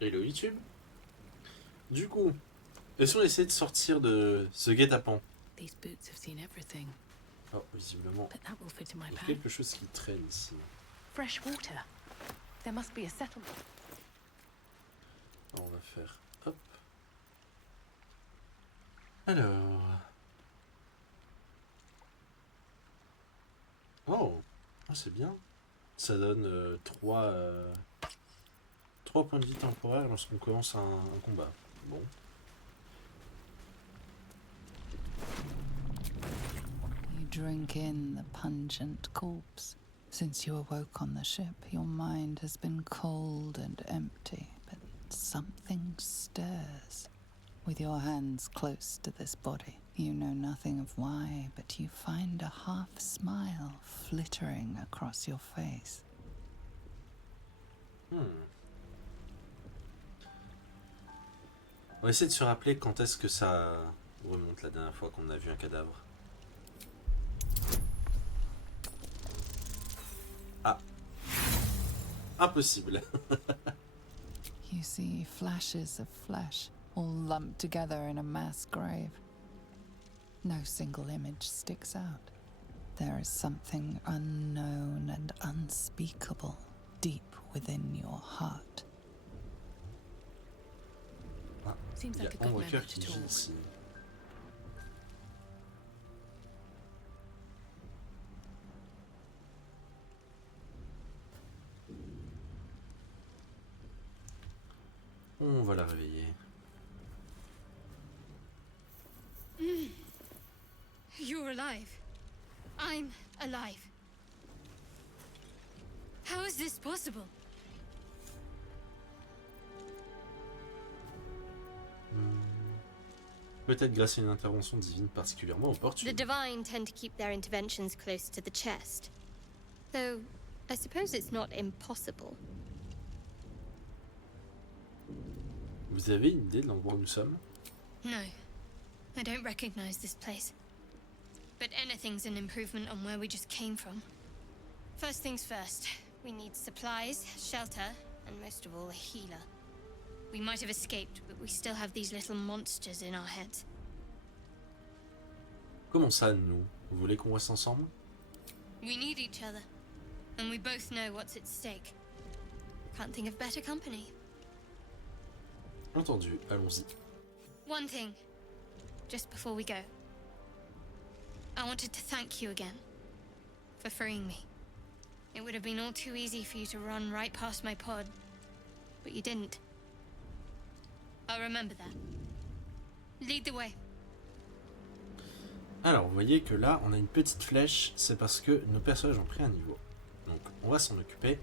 Hello YouTube. Du coup, est-ce qu'on essaie de sortir de ce guet-apens? These boots have seen everything, Oh, visiblement, but that will fit in my il y a bag. quelque chose qui traîne ici. Fresh water. There must be a settlement. Alors, on va faire hop. Alors. Oh, ah, c'est bien. Ça donne 3 points de vie temporaires lorsqu'on commence un combat. Bon. You drink in the pungent corpse. Since you awoke on the ship, your mind has been cold and empty, but something stirs. With your hands close to this body, you know nothing of why, but you find a half smile flittering across your face. On va essayer de se rappeler quand est-ce que ça remonte la dernière fois qu'on a vu un cadavre. Ah. Impossible. You see flashes of flesh, all lumped together in a mass grave. No single image sticks out. There is something unknown and unspeakable deep within your heart. Ah, Seems il y like a a good Ombre moment Cœur to qui vit talk. ici. On va la réveiller. You're alive. I'm alive. How is this possible? Peut-être grâce à une intervention divine particulièrement The opportune. divine tend to keep their interventions close to the chest. Though, I suppose it's not impossible. Vous avez une idée de l'endroit où nous sommes? No, I don't recognize this place. But anything's an improvement on where we just came from. First things first, we need supplies, shelter, and most of all, a healer. We might have escaped, but we still have these little monsters in our heads. Comment ça, nous? Vous voulez qu'on reste ensemble? We need each other, and we both know what's at stake. Can't think of better company. Entendu, allons-y. One thing, just before we go. I wanted to thank you again for freeing me. It would have been all too easy for you to run right past my pod, but you didn't. I'll remember that. Lead the way. Alors, vous voyez que là, on a une petite flèche, c'est parce que nos personnages ont pris un niveau. Donc, on va s'en occuper.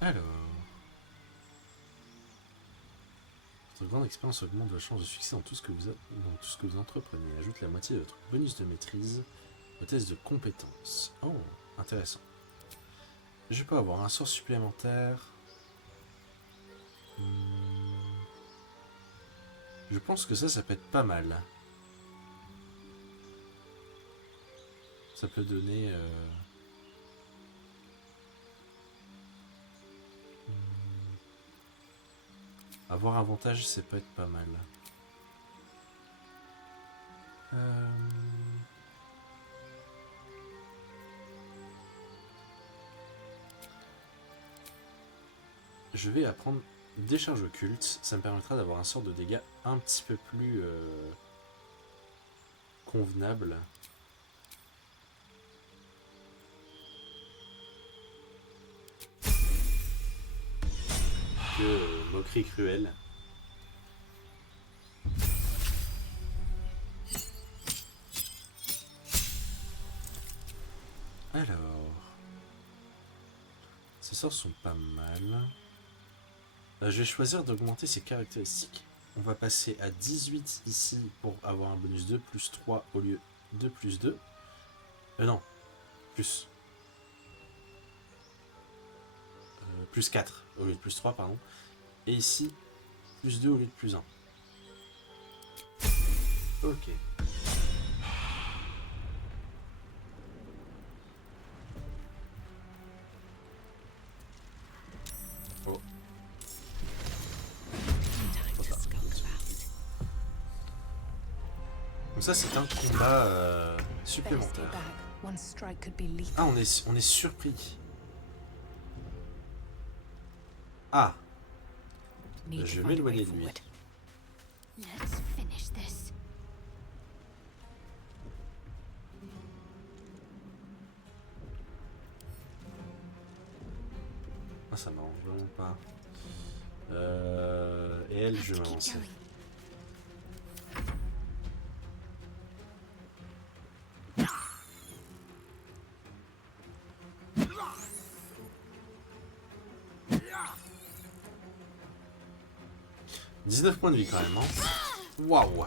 Alors... Votre grande expérience augmente votre chance de succès dans tout ce que vous entreprenez. Ajoute la moitié de votre bonus de maîtrise au test de compétences. Oh, intéressant. Je peux avoir un sort supplémentaire. Je pense que ça peut être pas mal. Ça peut donner... Avoir avantage, ça peut être pas mal. Je vais apprendre décharge occulte. Ça me permettra d'avoir un sort de dégâts un petit peu plus convenable. Que moquerie cruelle. Alors, ces sorts sont pas mal. Je vais choisir d'augmenter ses caractéristiques. On va passer à 18 ici pour avoir un bonus 2 plus 3 au lieu de plus 2. Non, plus. Plus 4 au lieu de plus 3, pardon. Et ici, plus 2 au lieu de plus 1. Ok. Oh. Donc ça c'est un combat Better stay supplémentaire. back. One strike could be lethal. Ah, on est surpris. Ah, Need je to vais find a way m'éloigner de lui. forward. Let's finish this. Ah, ça m'arrange vraiment pas. Et elle, je vais Keep m'avancer. going. « 19 points de vie quand même, hein. Waouh.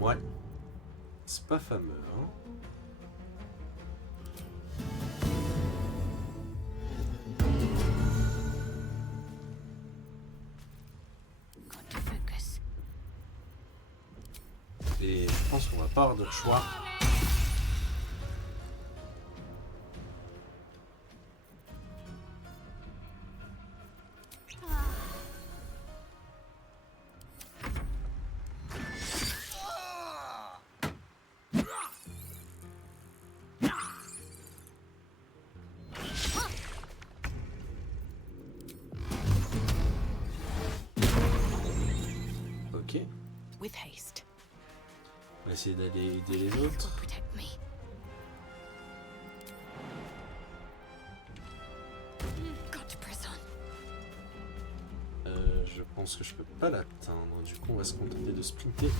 Ouais. C'est pas fameux, hein. Got to focus. Et je pense qu'on va pas avoir de choix. Ok. With haste. On va essayer d'aller aider les Will autres. protect me. Got to press on. Je pense que je peux pas l'atteindre. Du coup, on va se contenter de sprinter.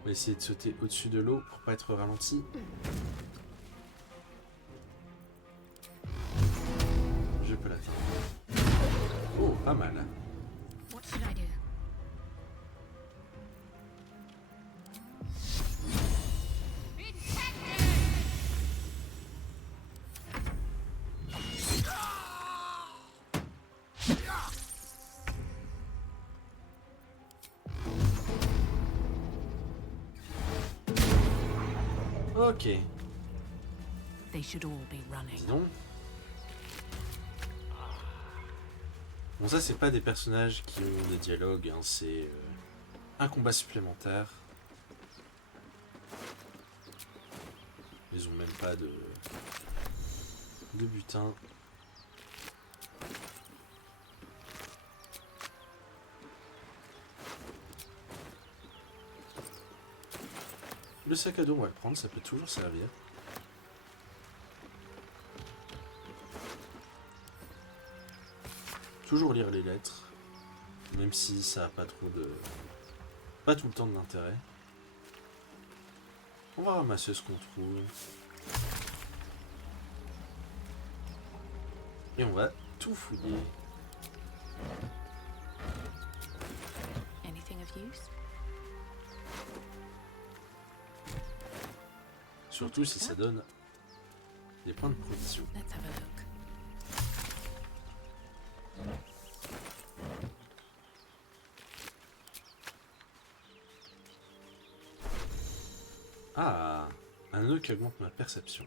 On va essayer de sauter au-dessus de l'eau pour pas être ralenti. Je peux l'atteindre. Oh, pas mal. What should I do? Ok. They should all be running. Dis donc. Bon, ça, c'est pas des personnages qui ont des dialogues, hein, c'est un combat supplémentaire. Ils ont même pas de butin. Le sac à dos, on va le prendre, ça peut toujours servir. Toujours lire les lettres, même si ça a pas trop de... pas tout le temps d'intérêt. On va ramasser ce qu'on trouve. Et on va tout fouiller. Anything of use? Surtout si ça donne des points de provision. Let's have a look. Ah, un nœud qui augmente ma perception.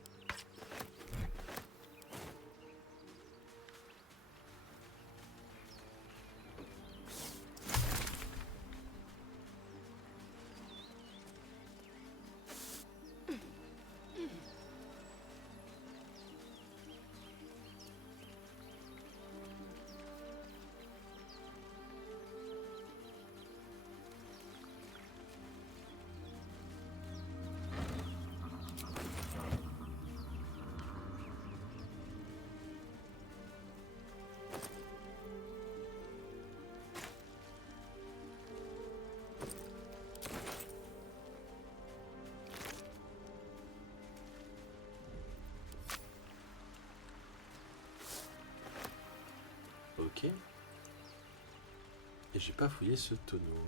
Et j'ai pas fouillé ce tonneau.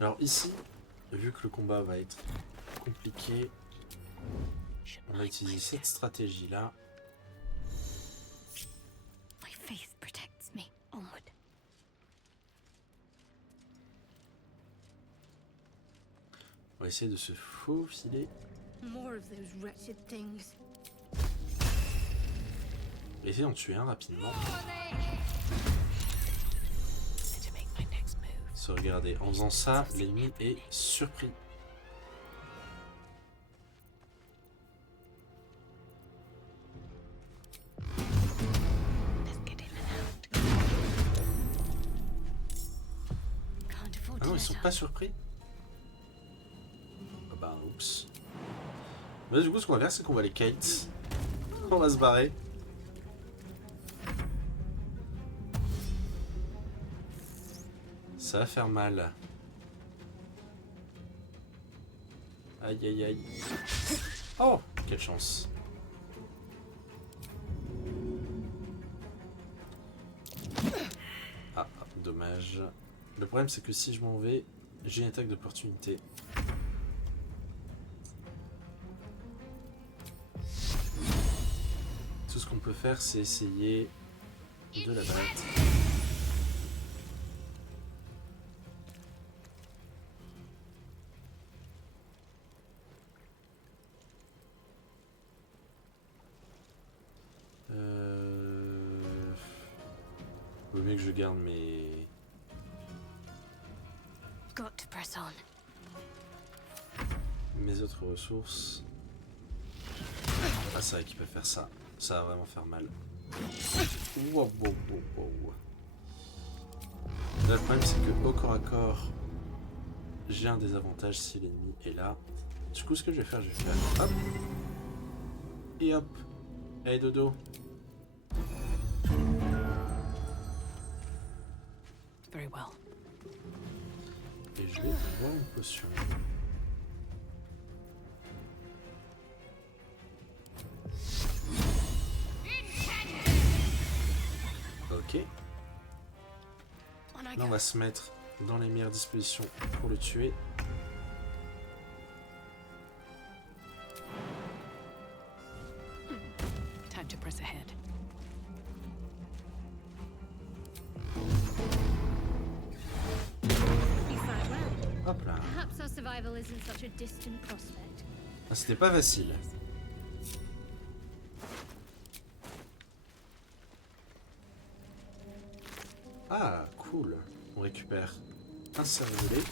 Alors ici, vu que le combat va être compliqué, on va utiliser cette stratégie-là. My faith protects me. Onward. On va essayer de se faufiler. More of those wretched things. On va essayer d'en tuer un rapidement. To make my next move. Se regarder. En faisant ça, l'ennemi est surpris. Let's get in and out. Can't afford Ah to non, ils let sont up. pas surpris. Ah bah, oups. Bah, du coup, ce qu'on va faire, c'est qu'on va les kite. On va se barrer. Ça va faire mal. Aïe aïe aïe. Oh, quelle chance. Ah, dommage. Le problème, c'est que si je m'en vais, j'ai une attaque d'opportunité. Tout ce qu'on peut faire, c'est essayer de la battre. Vaut mieux que je garde Got to press on. mes autres ressources. Ah, c'est vrai qu'il peut faire ça. Ça va vraiment faire mal. Wow, wow, wow, wow. Là, le problème, c'est que au corps à corps, j'ai un désavantage si l'ennemi est là. Du coup, ce que je vais faire, hop. Et hop. Allez, dodo. Very well. Et je vais boire une potion. Ok. On I Là, on go. va se mettre dans les meilleures dispositions pour le tuer. Time to press ahead. You fight well. Hop là. Perhaps our survival isn't such a distant prospect. Ah, c'était pas facile. Ah, cool. On récupère un cervelet.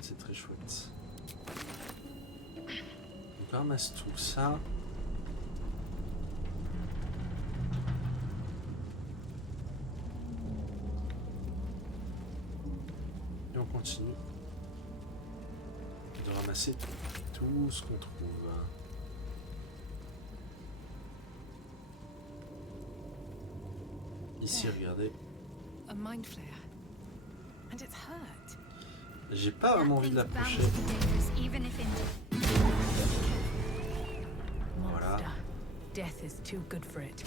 C'est très chouette. On ramasse tout ça. Et on continue de ramasser tout ce qu'on trouve. Ici, regardez. A mind flare. And it's hurt. J'ai pas vraiment envie de That thing's bound l'approcher. to be dangerous, even if injured. Voilà. Monster. Death is too good for it.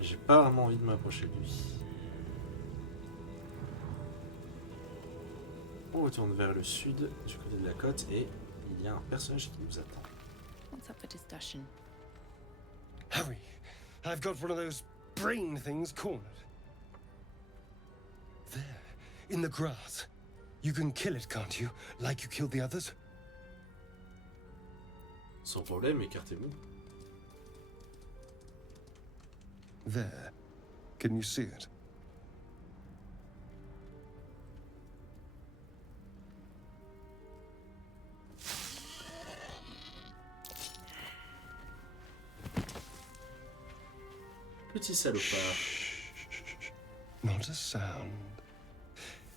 J'ai pas vraiment envie de m'approcher de lui. On retourne vers le sud, du côté de la côte, et il y a un personnage qui nous attend. What's up for discussion? Harry, I've got one of those brain things cornered. There, in the grass. You can kill it, can't you? Like you killed the others? Sans problème, écartez-vous. There. Can you see it? Petit salopard. Not a sound.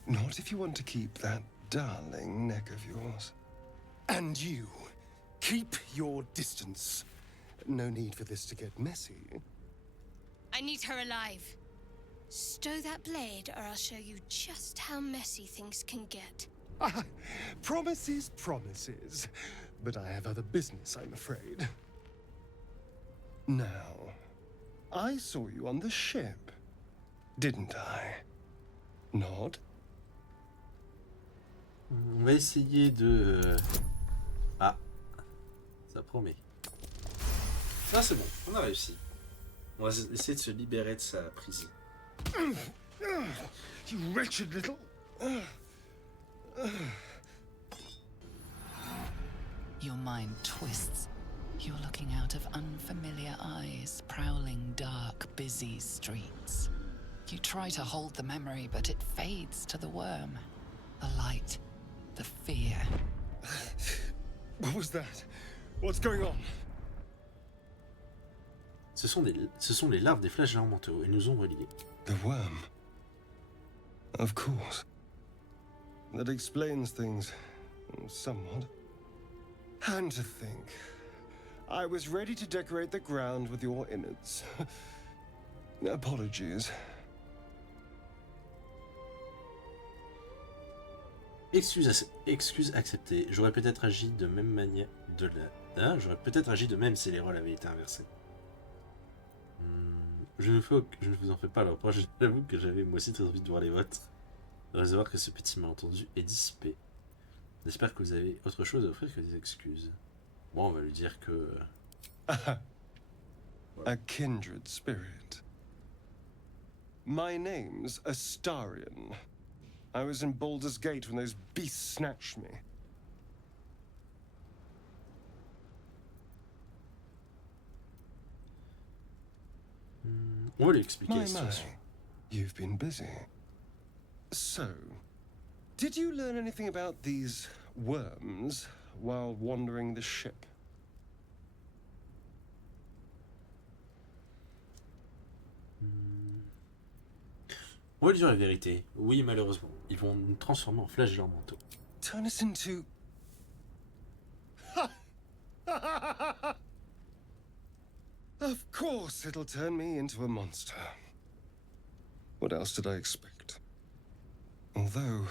Not if you want to keep that darling neck of yours. And you, keep your distance. No need for this to get messy. I need her alive. Stow that blade, or I'll show you just how messy things can get. Ah, promises, promises. But I have other business, I'm afraid. Now, I saw you on the ship, didn't I? Nod? On va essayer de... Ah, ça promet. Ah, c'est bon, on a réussi. On va essayer de se libérer de sa prise. You wretched little... Your mind twists. You're looking out of unfamiliar eyes, prowling dark, busy streets. You try to hold the memory, but it fades to the worm. The light, the fear. What was that? What's going on? Ce sont les larves des flagellants mentaux. Ils nous ont reliés. The worm. Of course. That explains things somewhat. And to think, I was ready to decorate the ground with your innards. Apologies. Excuse acceptée. J'aurais peut-être agi de même manière j'aurais peut-être agi de même si les rôles avaient été inversés. Je ne vous en fais pas le reproche. J'avoue que j'avais moi aussi très envie de voir les vôtres. De recevoir que ce petit malentendu est dissipé. J'espère que vous avez autre chose à offrir que des excuses. Bon, on va lui dire que... A kindred spirit. My name's Astarion. I was in Baldur's Gate when those beasts snatched me. On va lui expliquer la My, situation. you've been busy. So, did you learn anything about these worms while wandering the ship? On va lui dire la vérité. Oui, malheureusement. Ils vont nous transformer en flagellants mentaux. Turn us into... Of course it'll turn me into a monster. What else did I expect? Although,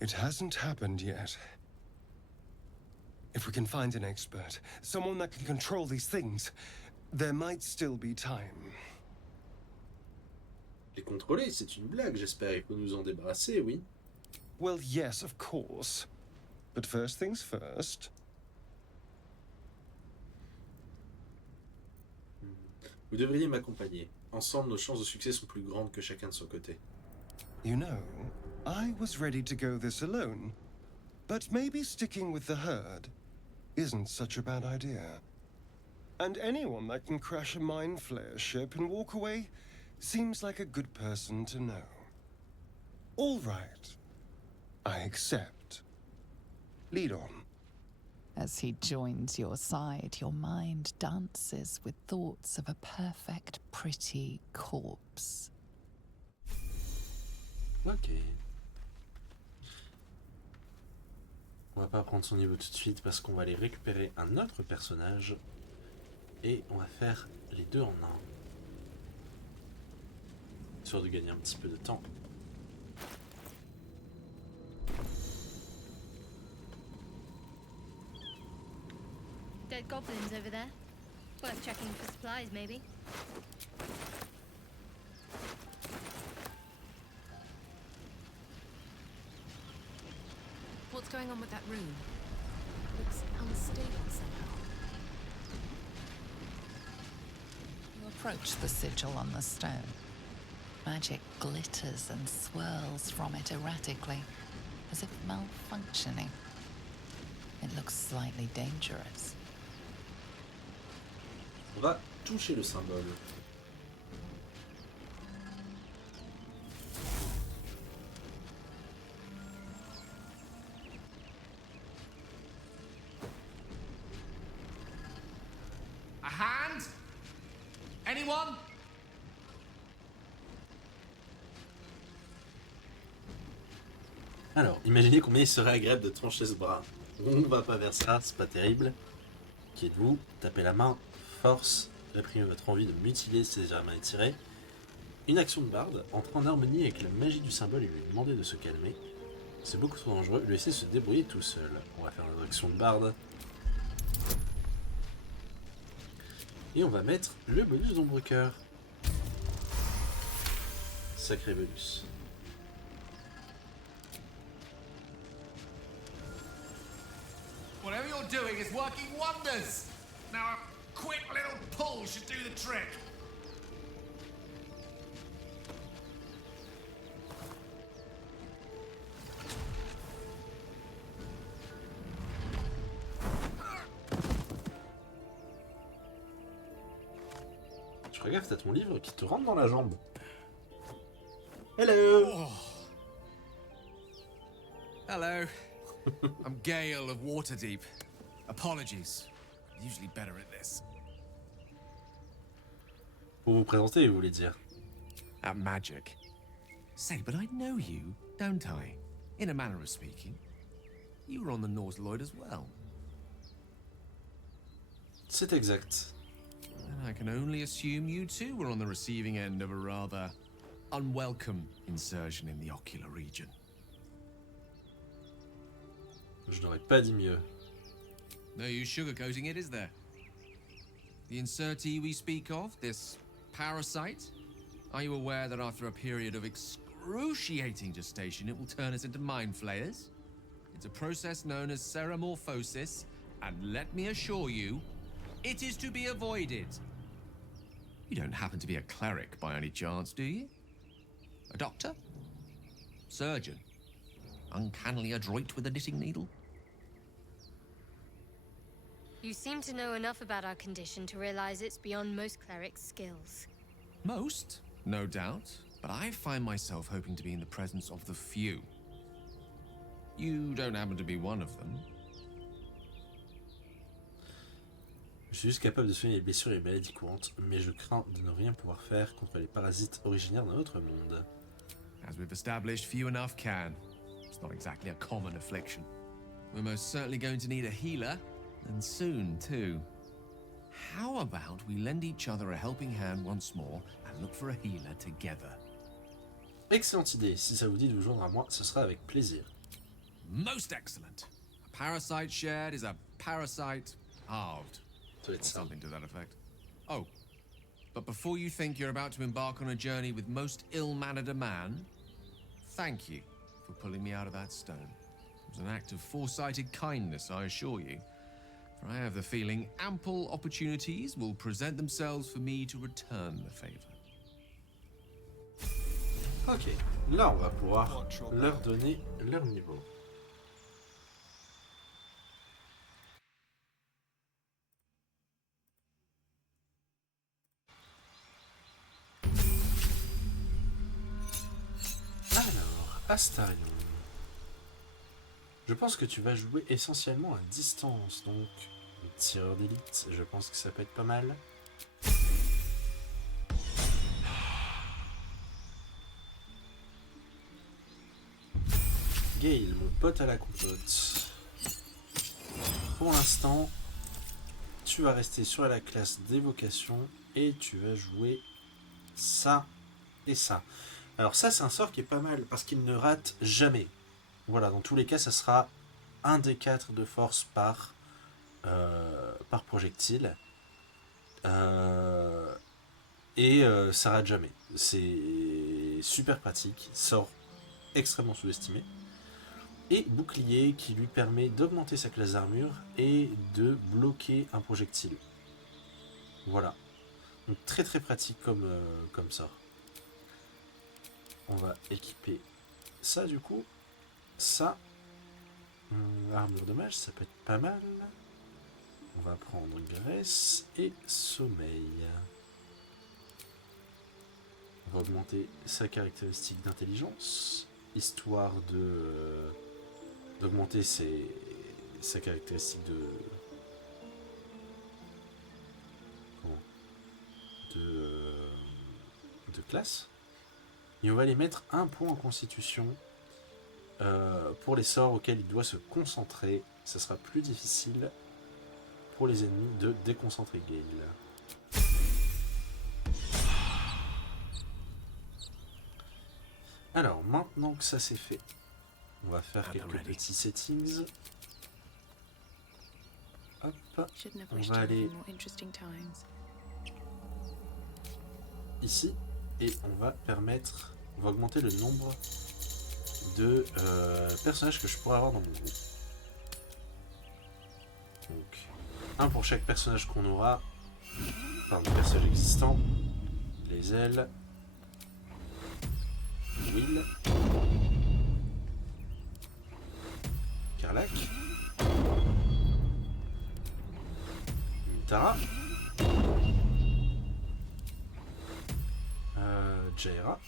it hasn't happened yet. If we can find an expert, someone that can control these things, there might still be time. Les contrôler, c'est une blague, j'espère. Il faut nous en débarrasser, oui. Well, yes, of course. But first things first. Vous devriez m'accompagner. Ensemble, nos chances de succès sont plus grandes que chacun de son côté. You know, I was ready to go this alone. But maybe sticking with the herd isn't such a bad idea. And anyone that can crash a mind flayer ship and walk away seems like a good person to know. All right. I accept. Lead on. As he joins your side, your mind dances with thoughts of a perfect, pretty corpse. Ok. On va pas prendre son niveau tout de suite parce qu'on va aller récupérer un autre personnage et on va faire les deux en un. Histoire de gagner un petit peu de temps. Dead goblins over there. Worth checking for supplies, maybe. What's going on with that room? Looks unstable somehow. You approach the sigil on the stone. Magic glitters and swirls from it erratically, as if malfunctioning. It looks slightly dangerous. On va toucher le symbole. Anyone? Alors, imaginez combien il serait agréable de trancher ce bras. On va pas vers ça, c'est pas terrible. Qui êtes-vous? Tapez la main, force, réprimez votre envie de mutiler si la main est tirée. Une action de barde, entrer en harmonie avec la magie du symbole et lui demander de se calmer. C'est beaucoup trop dangereux, lui laisser se débrouiller tout seul. On va faire notre action de barde. Et on va mettre le bonus d'ombre-cœur. Sacré bonus. Whatever you're doing is working wonders. Now a quick little pull should do the trick. Tu regardes, t'as ton livre qui te rentre dans la jambe. Hello! Oh. Hello. I'm Gale of Waterdeep. Apologies. Usually better at this. Pour vous présenter, vous voulez dire. At magic. Say, but I know you, don't I? In a manner of speaking. You were on the Norse Lloyd as well. C'est exact. And I can only assume you too were on the receiving end of a rather unwelcome insertion in the ocular region. Je n'aurais pas dit mieux. No use sugarcoating it, is there? The insertee we speak of, this parasite, are you aware that after a period of excruciating gestation, it will turn us into mind flayers? It's a process known as ceramorphosis, and let me assure you, it is to be avoided. You don't happen to be a cleric by any chance, do you? A doctor? Surgeon? Uncannily adroit with a knitting needle? You seem to know enough about our condition to realize it's beyond most clerics' skills. Most, no doubt, but I find myself hoping to be in the presence of the few. You don't happen to be one of them. Je suis juste capable de soigner les blessures et les maladies courantes, mais je crains de ne rien pouvoir faire contre les parasites originaires d'un autre monde. As we've established, few enough can. It's not exactly a common affliction. We're most certainly going to need a healer, and soon, too. How about we lend each other a helping hand once more and look for a healer together? Excellente idée, si ça vous dit de vous joindre à moi, ce sera avec plaisir. Most excellent. A parasite shared is a parasite halved. Ça va Or être ça. something to that effect. Oh, but before you think you're about to embark on a journey with most ill-mannered a man, thank you for pulling me out of that stone. It was an act of foresighted kindness, I assure you. For I have the feeling ample opportunities will present themselves for me to return the favor. Ok, là on va pouvoir leur donner leur niveau. Alors, Astarion. Je pense que tu vas jouer essentiellement à distance, donc le tireur d'élite, je pense que ça peut être pas mal. Gale, mon pote à la compote. Pour l'instant, tu vas rester sur la classe d'évocation et tu vas jouer ça et ça. Alors ça, c'est un sort qui est pas mal parce qu'il ne rate jamais. Voilà, dans tous les cas, ça sera 1 des 4 de force par projectile. Ça rate jamais. C'est super pratique, sort extrêmement sous-estimé. Et bouclier qui lui permet d'augmenter sa classe d'armure et de bloquer un projectile. Voilà. Donc très très pratique comme sort. On va équiper ça du coup. Ça. Armure de mage, ça peut être pas mal. On va prendre graisse et sommeil. On va augmenter sa caractéristique d'intelligence, histoire d'augmenter sa caractéristique de de classe. Et on va les mettre un point en constitution pour les sorts auxquels il doit se concentrer. Ce sera plus difficile pour les ennemis de déconcentrer Gale. Alors, maintenant que ça c'est fait, on va faire quelques petits settings. Hop, Shouldn't have on wished va to live aller in more interesting times. ici et on va augmenter le nombre de personnages que je pourrais avoir dans mon groupe. Donc, un pour chaque personnage qu'on aura, enfin, des personnages existants, les ailes, Will, Karlak, Tara, Jaira,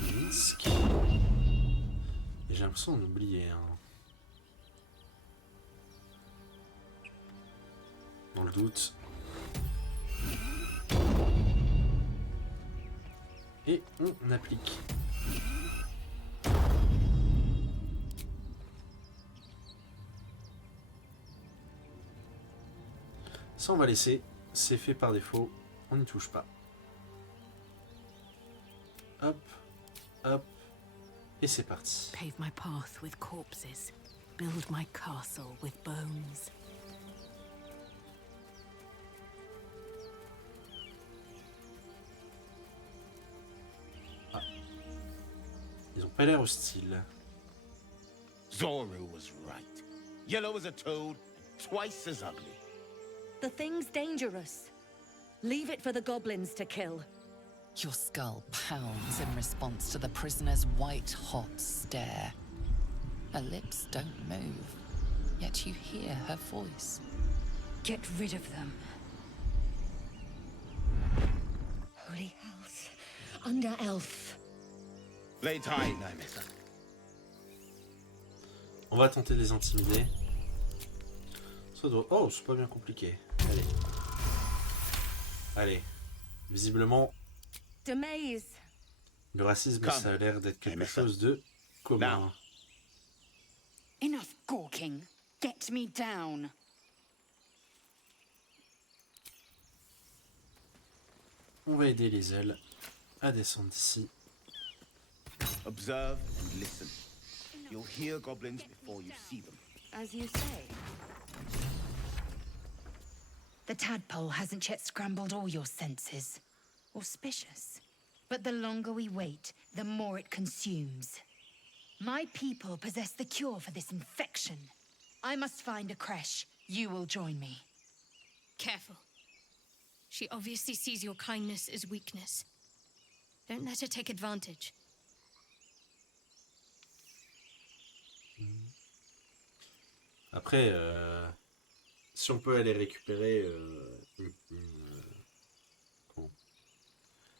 Minsk, et j'ai l'impression d'en oublier un. Dans le doute. Et on applique. Ça on va laisser, c'est fait par défaut, on n'y touche pas. Hop, hop, et c'est parti. Pave my path with corpses. Build my castle with bones. Ils ont pas l'air hostiles. Zoru was right. Yellow as a toad, twice as ugly. The thing's dangerous. Leave it for the goblins to kill. Your skull pounds in response to the prisoner's white-hot stare. Her lips don't move, yet you hear her voice. Get rid of them. Holy house. Under elf. Lay tight, Nymissa. On va tenter de les intimider. Ça doit... Oh, c'est pas bien compliqué. Allez. Allez. Visiblement, Demaze. le racisme, Come. ça a l'air d'être quelque Nymissa. chose de commun. Now. Enough gawking. Get me down. On va aider les ailes à descendre d'ici. Observe and listen. You'll hear goblins before you see them. As you say. The tadpole hasn't yet scrambled all your senses. Auspicious. But the longer we wait, the more it consumes. My people possess the cure for this infection. I must find a creche. You will join me. Careful. She obviously sees your kindness as weakness. Don't let her take advantage. Après, si on peut aller récupérer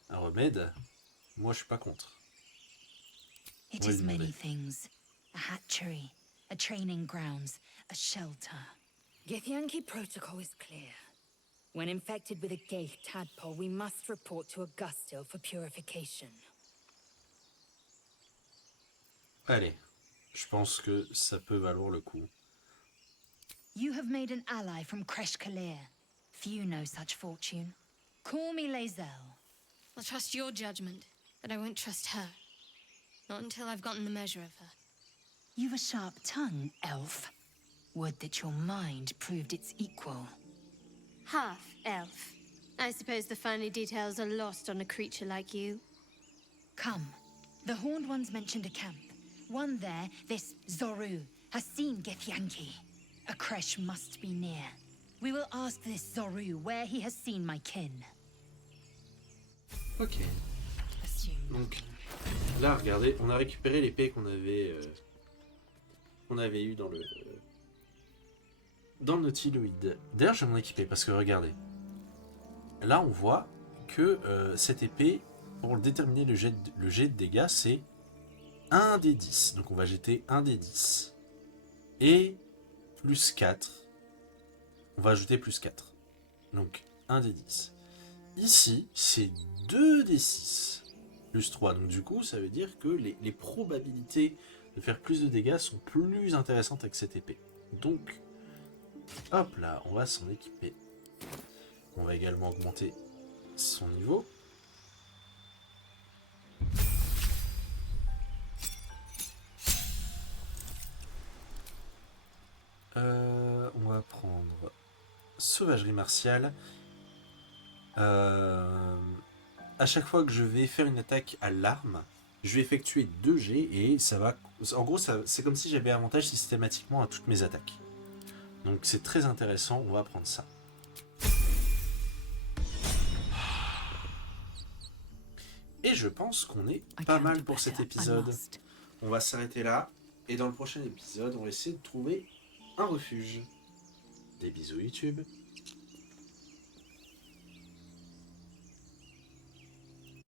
un remède, moi je suis pas contre. It Oui, is many demander. things. A hatchery, a training grounds, a shelter. Githyanki protocol is clear. When infected with a Gaith tadpole, we must report to Augustil for purification. Allez, je pense que ça peut valoir le coup. You have made an ally from Kresh Kalir. Few know such fortune. Call me Lae'zel. I'll trust your judgment, but I won't trust her. Not until I've gotten the measure of her. You've a sharp tongue, elf. Would that your mind proved its equal. Half elf. I suppose the finer details are lost on a creature like you. Come. The Horned Ones mentioned a camp. One there, this Zoru, has seen Githyanki. A creche must be near. We will ask this Zoru where he has seen my kin. Ok. Assume Donc, là, regardez, on a récupéré l'épée qu'on avait eu dans le Nautiloid. D'ailleurs, je vais m'en équiper parce que regardez, là, on voit que cette épée, pour déterminer le jet de dégâts, c'est 1 des 10. Donc, on va jeter 1 des 10 et plus 4. on va ajouter plus 4. Donc 1 des 10. Ici, c'est 2 des 6 plus 3. Donc du coup, ça veut dire que les probabilités de faire plus de dégâts sont plus intéressantes avec cette épée. Donc, hop là, on va s'en équiper. On va également augmenter son niveau. On va prendre sauvagerie martiale. À chaque fois que je vais faire une attaque à l'arme, je vais effectuer 2 G et ça va... En gros, c'est comme si j'avais avantage systématiquement à toutes mes attaques. Donc c'est très intéressant, on va prendre ça. Et je pense qu'on est pas mal pour cet épisode. On va s'arrêter là. Et dans le prochain épisode, on va essayer de trouver un refuge. Des bisous YouTube.